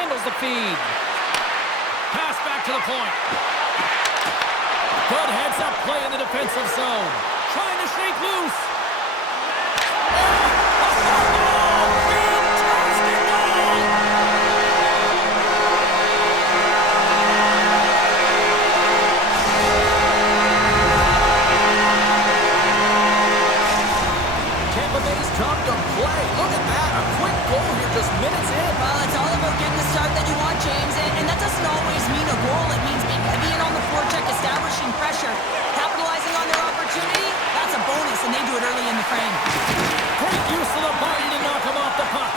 handles the feed. Pass back to the point. Good heads-up play in the defensive zone. Trying to shake loose. Fantastic goal! Tampa Bay's come to play. Look at that. A quick goal here just minutes in. Well, it's all about getting the start that you want, James. And that doesn't always mean a goal. It means being heavy in on the forecheck, establishing pressure, capitalizing on their opportunity. That's a bonus, and they do it early in the frame. Great use of the body to knock him off the puck.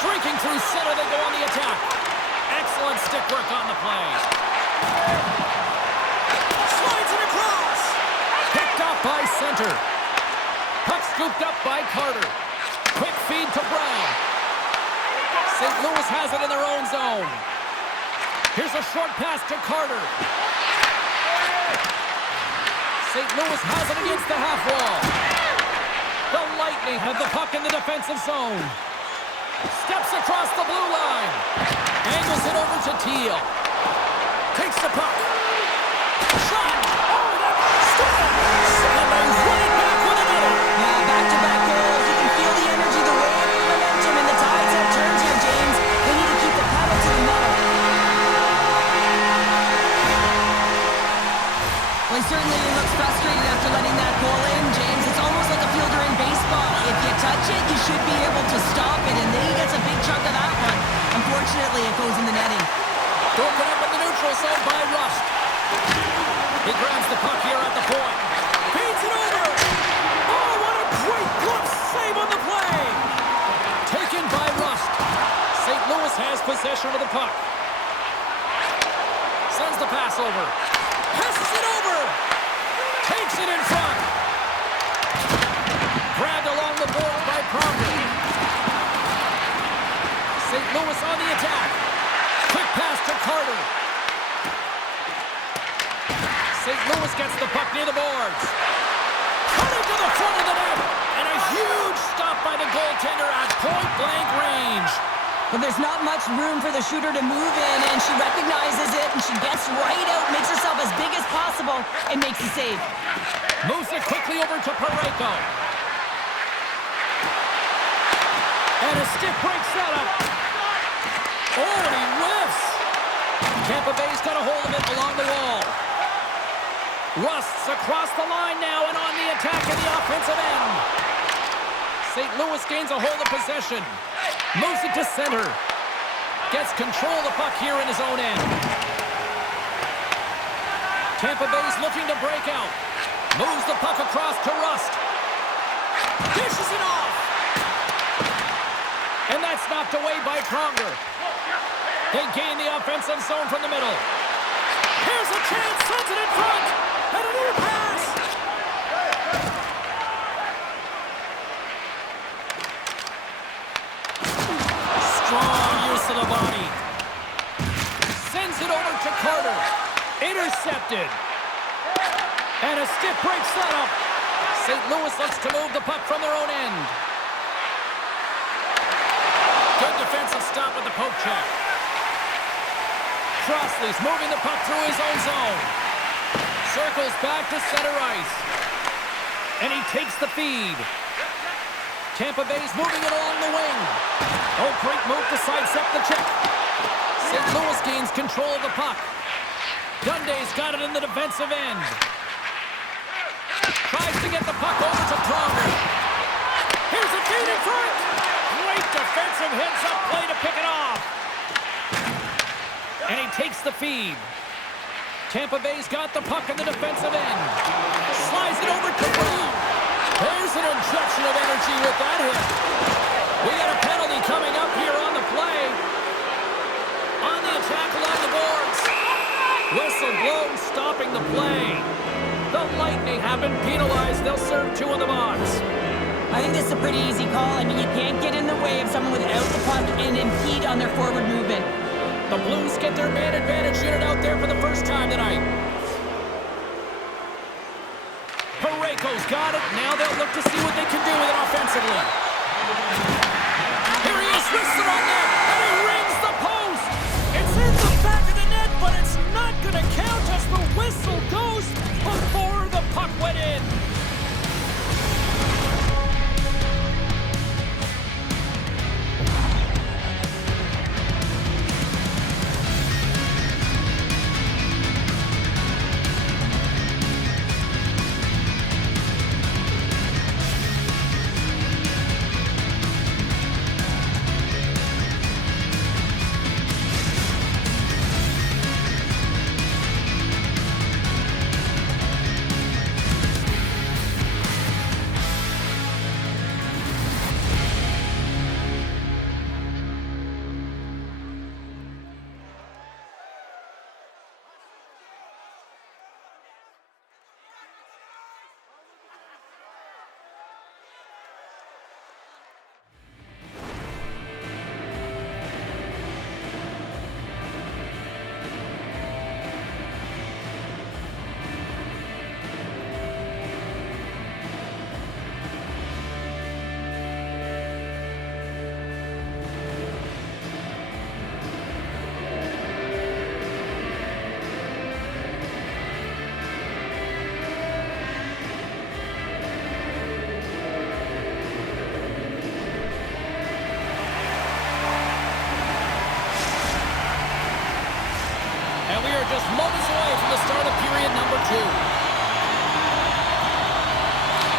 Streaking through center, they go on the attack. Excellent stick work on the play. Slides it across. Picked off by center. Puck scooped up by Carter. Quick feed to Brown. St. Louis has it in their own zone. Here's a short pass to Carter. St. Louis has it against the half wall. The Lightning have the puck in the defensive zone. Steps across the blue line. Angles it over to Teal. Takes the puck. Shot. Oh, that stop. And they run it back with another. Yeah, back-to-back goals. You can feel the energy, the wave, the momentum, and the tides have turned here, James. They need to keep the pedal to the metal. Well, he certainly looks frustrated after letting that goal in, James. It's almost like a fielder in baseball. If you touch it, you should be able to stop it, and then he gets a big chunk of that one. Unfortunately, it goes in the netting. Broken up in the neutral zone by Rust. He grabs the puck here at the point. Feeds it over. Oh, what a great glove save on the play. Taken by Rust. St. Louis has possession of the puck. Sends the pass over. Passes it over. Takes it in front. Grabbed along the board by Pronger. St. Louis on the attack. Quick pass to Carter. St. Louis gets the puck near the boards. Cutting to the front of the net. And a huge stop by the goaltender at point-blank range. But there's not much room for the shooter to move in, and she recognizes it, and she gets right out, makes herself as big as possible, and makes the save. Moves it quickly over to Parayko. And a stick breaks that up. Oh, and he whiffs. Tampa Bay's got a hold of it along the wall. Rust's across the line now and on the attack in the offensive end. St. Louis gains a hold of possession. Moves it to center. Gets control of the puck here in his own end. Tampa Bay's looking to break out. Moves the puck across to Rust. Dishes it off. And that's knocked away by Pronger. They gain the offensive zone from the middle. Here's a chance. Sends it in front. And another pass. Strong use of the body. Sends it over to Carter. Intercepted. And a stick breaks that up. St. Louis looks to move the puck from their own end. Good defensive stop with the poke check. Crossley's moving the puck through his own zone. Circles back to center ice. And he takes the feed. Tampa Bay's moving it along the wing. Oh, great move to sidestep the check. St. Louis gains control of the puck. Dunday's got it in the defensive end. Tries to get the puck over to Pronger. Here's a feed in front. Great defensive heads-up play to pick it off. And he takes the feed. Tampa Bay's got the puck in the defensive end. Slides it over to Brown. There's an injection of energy with that hit. We got a penalty coming up here on the play. On the attack along the boards. Whistle blown, stopping the play. The Lightning have been penalized. They'll serve 2 in the box. I think this is a pretty easy call. I mean, you can't get in the way of someone without the puck and impede on their forward movement. The Blues get their man advantage unit out there for the first time tonight. Parayko's got it. Now they'll look to see what they can do with it offensively. Here he is, wrists it on net, and he rings the puck. just moments away from the start of period number 2.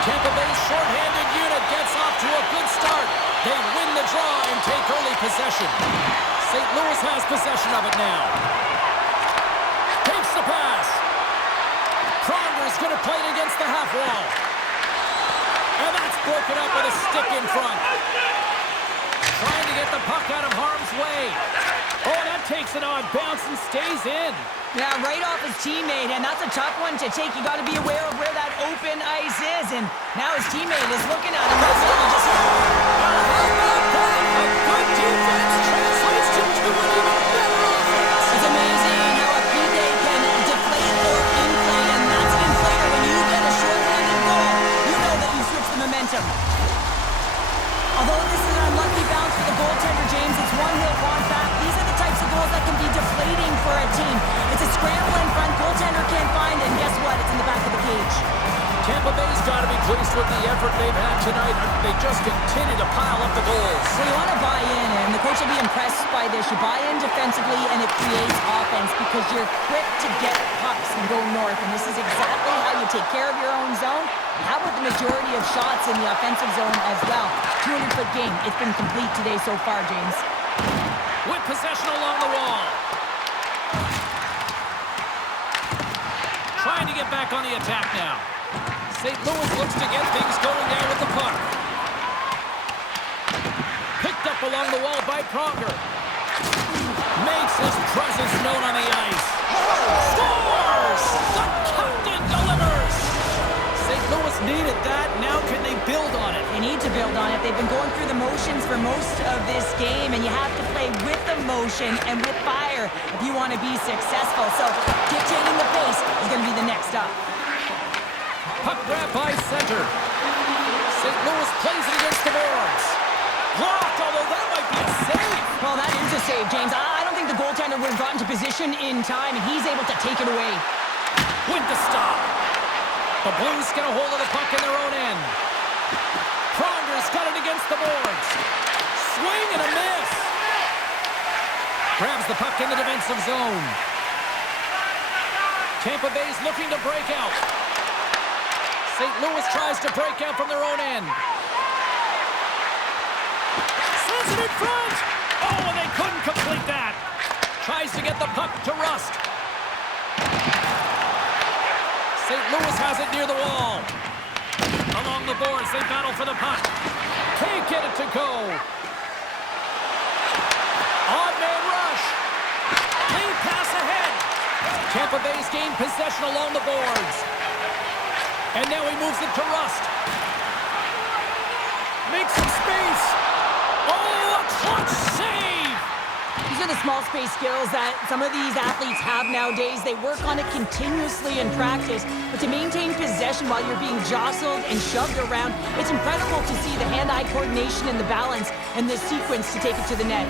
Tampa Bay's shorthanded unit gets off to a good start. They win the draw and take early possession. St. Louis has possession of it now. Takes the pass. Pronger's going to play it against the half wall. And that's broken up with a stick in front. Trying to get the puck out of harm's way. Oh, that takes it on bounce and stays in. Yeah, right off his teammate, and that's a tough one to take. You got to be aware of where that open ice is, and now his teammate is looking at him. How about that? A good defense translates to an even better offense. It's amazing how a PK can deflate or inflate, and that's an inflator. When you get a short-handed goal, you know that you switch the momentum. Although this is an unlucky bounce for the goaltender, James, it's one he'll want back. These are the types of goals that can be deflating for a team. It's a scramble in front, goaltender can't find it, and guess what? It's in the back of the cage. Tampa Bay's got to be pleased with the effort they've had tonight. They just continue to pile up the goals. So you want to buy in, and the coach will be impressed by this. You buy in defensively, and it creates offense because you're quick to get pucks and go north, and this is exactly how you take care of your own zone. How about the majority of shots in the offensive zone as well? 200-foot game. It's been complete today so far, James. With possession along the wall. Trying to get back on the attack now. St. Louis looks to get things going there with the puck. Picked up along the wall by Pronger. Makes his presence known on the ice. Scores! The captain delivers! St. Louis needed that. Now can they build on it? They need to build on it. They've been going through the motions for most of this game, and you have to play with emotion and with fire if you want to be successful. So dictating the pace is going to be the next up. Puck grab by center. St. Louis plays it against the boards. Blocked, although that might be a save. Well, that is a save, James. I don't think the goaltender would have gotten to position in time, and he's able to take it away. Win to stop. The Blues get a hold of the puck in their own end. Pronger's got it against the boards. Swing and a miss. Grabs the puck in the defensive zone. Tampa Bay's looking to break out. St. Louis tries to break out from their own end. Sends it in front. Oh, and they couldn't complete that. Tries to get the puck to Rust. St. Louis has it near the wall. Along the boards, they battle for the puck. Can't get it to go. Odd man rush. Lead pass ahead. Tampa Bay's gained possession along the boards. And now he moves it to Rust. Makes some space. Oh, a clutch save! These are the small space skills that some of these athletes have nowadays. They work on it continuously in practice. But to maintain possession while you're being jostled and shoved around, it's incredible to see the hand-eye coordination and the balance and the sequence to take it to the net.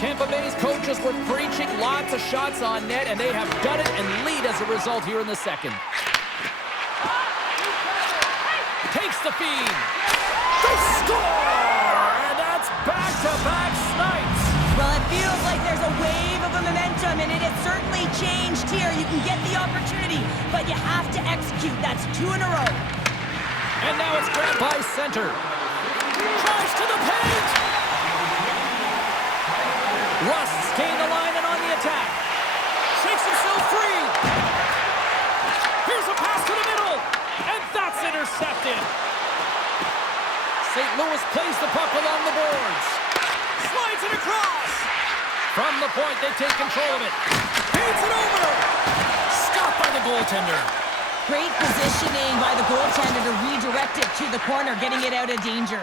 Tampa Bay's coaches were preaching lots of shots on net, and they have done it and lead as a result here in the second. Takes the feed. They score! And that's back-to-back snipes. Well, it feels like there's a wave of momentum, and it has certainly changed here. You can get the opportunity, but you have to execute. That's 2 in a row. And now it's grabbed by center. Drives to the paint. Rust's gained the line and on the attack. Shakes himself free. Here's a pass to the middle. And that's intercepted. St. Louis plays the puck along the boards. Slides it across. From the point, they take control of it. Feeds it over. Stopped by the goaltender. Great positioning by the goaltender to redirect it to the corner, getting it out of danger.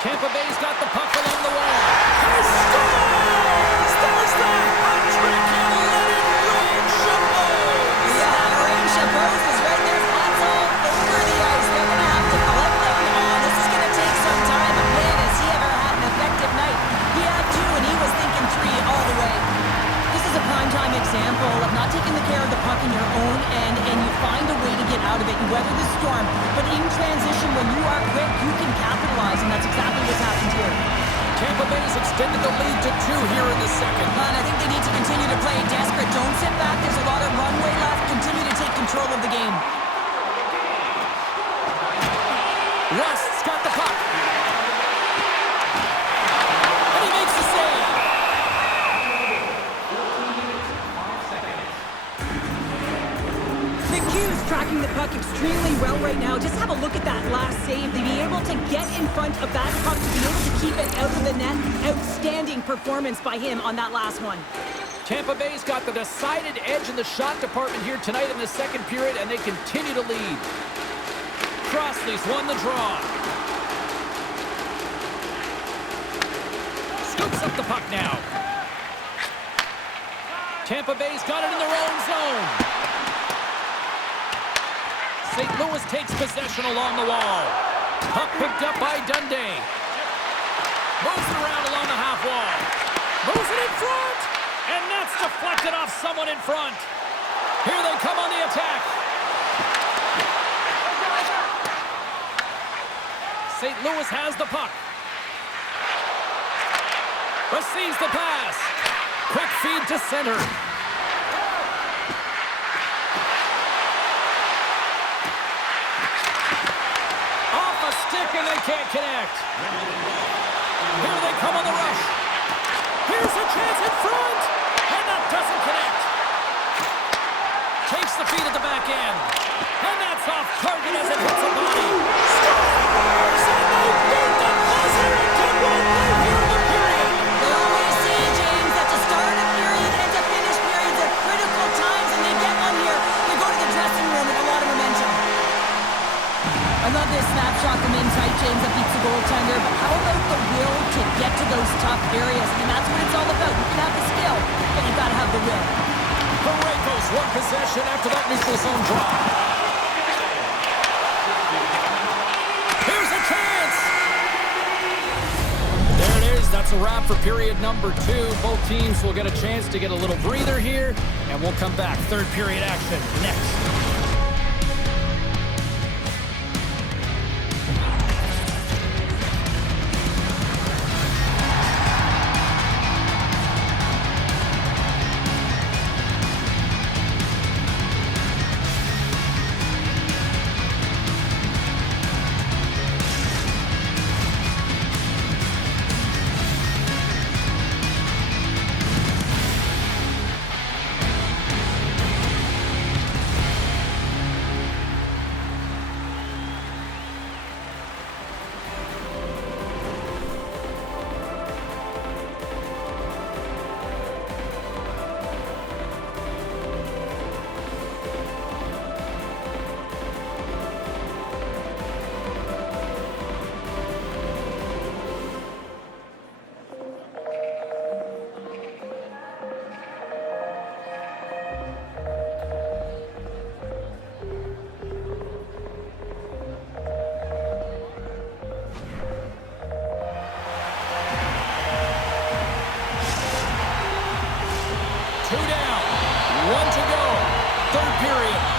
Tampa Bay's got the puck along the wall. He scores! There's the hat-trick and let it rain Chabot! Yeah, Rain Chabot is right there. Hats all over the ice. They're going to have to collect them. Oh, this is going to take some time. But man, has he ever had an effective night. He had 2, and he was thinking 3 all the way. This is a prime-time example of not taking the care of the puck in your own end, and you find a way to get out of it. You weather the storm, but in transition, when you are quick, you can capitalize, and that's exactly what's happened here. Tampa Bay's extended the lead to 2 here in the second. And I think they need to continue to play desperate. Don't sit back. There's a lot of runway left. Continue to take control of the game. Rust's got the puck. And he makes the save. McHugh's tracking the puck extremely well right now. Just have a look at that last save. To be able to get in front of that puck, to be able to keep it out of the net. Outstanding performance by him on that last one. Tampa Bay's got the decided edge in the shot department here tonight in the second period, and they continue to lead. Crossley's won the draw. Scoops up the puck now. Tampa Bay's got it in their own zone. St. Louis takes possession along the wall. Puck picked up by Dundee. Moves it around along the half wall. Moves it in front. And that's deflected off someone in front. Here they come on the attack. St. Louis has the puck. Receives the pass. Quick feed to center. Off a stick and they can't connect. Here they come on the rush. Here's a chance in front. And that doesn't connect. Takes the feed at the back end. And that's off target as it hits a body. Scores! And they beat the buzzer to win right here in the period. They always say, James, that to start a period and to finish periods are critical times, and they get one here. They go to the dressing room with a lot of momentum. I love this snapshot from inside, James, that beats the goaltender. But how about the will to get to those tough areas? I mean, that's what it's all about. You can have the skill, but you got to have the will. Parayko's won possession after that neutral zone draw. Here's a chance! There it is. That's a wrap for period number 2. Both teams will get a chance to get a little breather here, and we'll come back. Third period action next.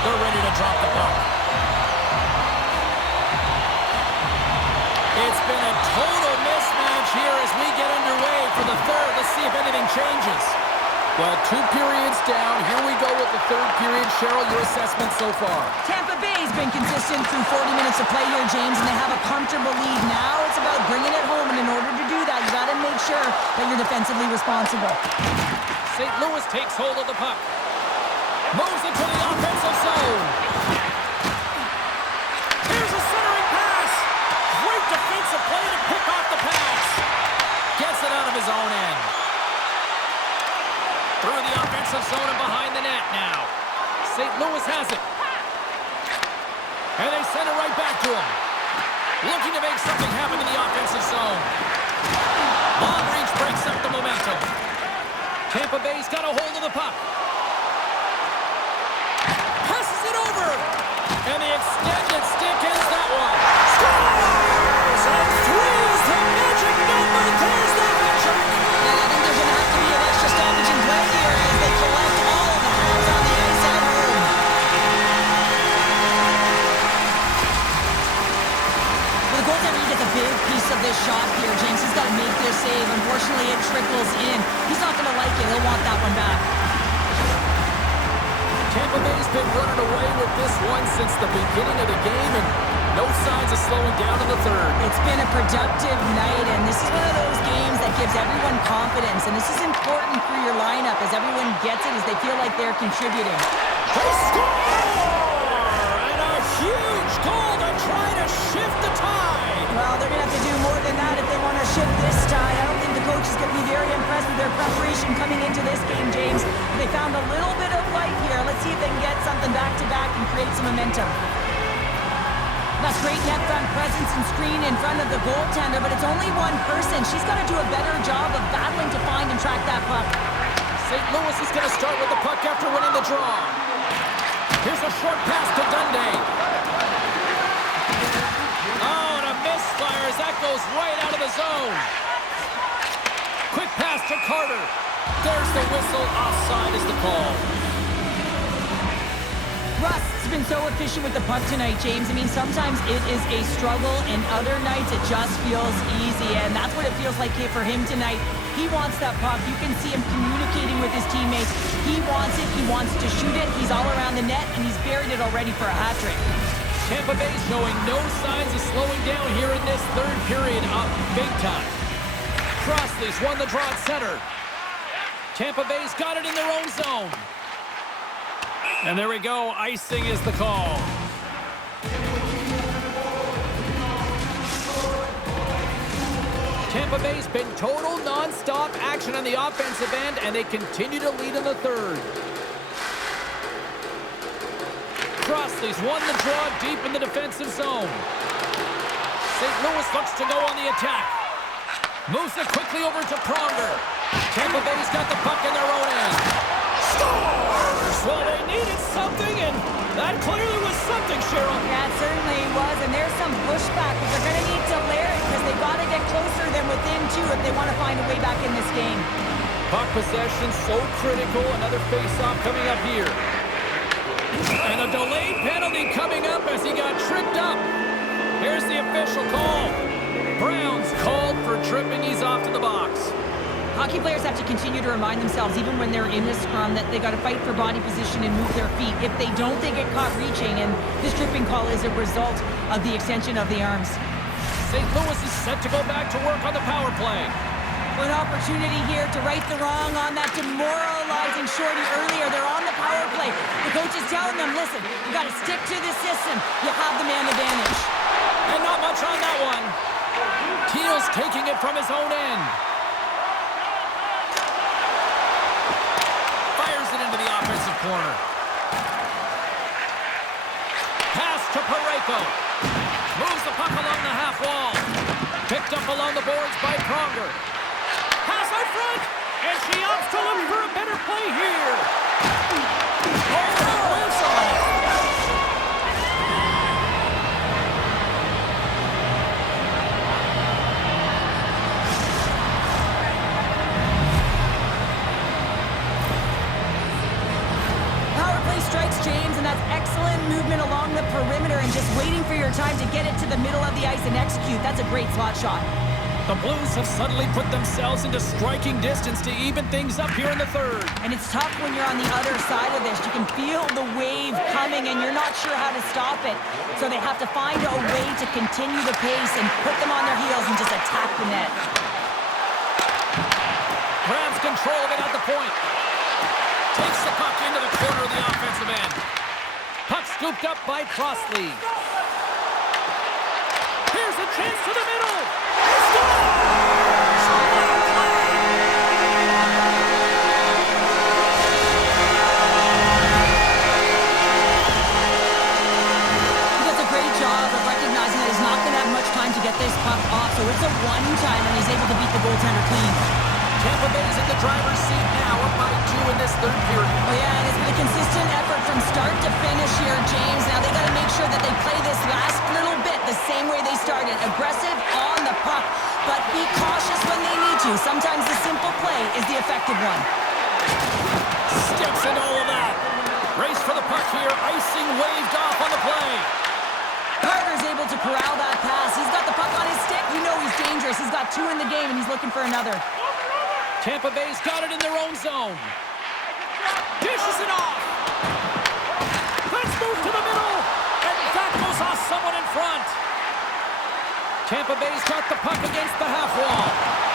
They're ready to drop the puck. It's been a total mismatch here as we get underway for the third. Let's see if anything changes. Well, 2 periods down. Here we go with the third period. Cheryl, your assessment so far? Tampa Bay's been consistent through 40 minutes of play here, James, and they have a comfortable lead. Now it's about bringing it home, and in order to do that, you got to make sure that you're defensively responsible. St. Louis takes hold of the puck. Moves into the offensive zone. Here's a centering pass. Great defensive play to pick off the pass. Gets it out of his own end. Through the offensive zone and behind the net now. St. Louis has it. And they send it right back to him. Looking to make something happen in the offensive zone. Long reach breaks up the momentum. Tampa Bay's got a hold of the puck. Passes it over. And the extended stick is that one. Scores! And three's the magic number. There's the hat-trick. And I think there's going to have to be an extra stoppage in play here as they collect all of the hands on the ice at home. Well, the goaltender gets a big piece of this shot here, James. He's got to make this save. unfortunately, it trickles in. He's not going to like it. He'll want that one back. Tampa Bay's been running away with this one since the beginning of the game, and no signs of slowing down in the third. It's been a productive night, and this is one of those games that gives everyone confidence, and this is important for your lineup as everyone gets it, as they feel like they're contributing. They score! And a huge goal to try to shift the tide. Well, they're going to have to do more than that if they want to shift this tide. I don't think the coach is going to be very impressed with their preparation coming into this game, James. They found a little bit of light here. Let's see if they can get something back-to-back and create some momentum. That's great net front presence and screen in front of the goaltender, but it's only one person. She's got to do a better job of battling to find and track that puck. St. Louis is going to start with the puck after winning the draw. Here's a short pass to Dundee. Oh, and a misfire as that goes right out of the zone. Quick pass to Carter. There's the whistle. Offside is the call. Rust's been so efficient with the puck tonight, James. I mean, sometimes it is a struggle, and other nights it just feels easy, and that's what it feels like here for him tonight. He wants that puck. You can see him communicating with his teammates. He wants it. He wants to shoot it. He's all around the net, and he's buried it already for a hat trick. Tampa Bay showing no signs of slowing down here in this third period up big time. Crossley's won the draw at center. Tampa Bay's got it in their own zone. And there we go. Icing is the call. Tampa Bay's been total non-stop action on the offensive end, and they continue to lead in the third. Crossley's won the draw deep in the defensive zone. St. Louis looks to go on the attack. Moves it quickly over to Pronger. Tampa Bay's got the puck in their own end. Scores! Well, they needed something, and that clearly was something, Cheryl. Yeah, it certainly was, and there's some pushback, but they're going to need to layer it because they've got to get closer than within two if they want to find a way back in this game. Puck possession so critical. Another face-off coming up here. And a delayed penalty coming up as he got tripped up. Here's the official call. Brown's called for tripping. He's off to the box. Hockey players have to continue to remind themselves, even when they're in the scrum, that they got to fight for body position and move their feet. If they don't, they get caught reaching, and this tripping call is a result of the extension of the arms. St. Louis is set to go back to work on the power play. An opportunity here to right the wrong on that demoralizing shorty earlier. They're on the power play. The coach is telling them, listen, you got to stick to the system. You have the man advantage. And not much on that one. Teal's taking it from his own end. Fires it into the offensive corner. Pass to Parayko. Moves the puck along the half wall. Picked up along the boards by Pronger. Pass out front, and she opts to look for a better play here. Oh, whiffs on it. Power play strikes, James, and that's excellent movement along the perimeter and just waiting for your time to get it to the middle of the ice and execute. That's a great slot shot. The Blues have suddenly put themselves into striking distance to even things up here in the third. And it's tough when you're on the other side of this. You can feel the wave coming, and you're not sure how to stop it. So they have to find a way to continue the pace and put them on their heels and just attack the net. Grabs control of it at the point. Takes the puck into the corner of the offensive end. Puck scooped up by Crossley. Here's a chance to the middle. This puck off, so it's a one-time, and he's able to beat the goaltender clean. Tampa Bay's in the driver's seat now, up by 2 in this third period. Oh yeah, and it's been a consistent effort from start to finish here, James. Now they got to make sure that they play this last little bit the same way they started. Aggressive on the puck, but be cautious when they need to. Sometimes the simple play is the effective one. Sticks in all of that. Race for the puck here. Icing waved off on the play. Carter's able to corral that pass. He's got the puck on his stick. You know he's dangerous. He's got 2 in the game, and he's looking for another. Tampa Bay's got it in their own zone. Dishes it off. Let's move to the middle. And that goes off someone in front. Tampa Bay's got the puck against the half wall.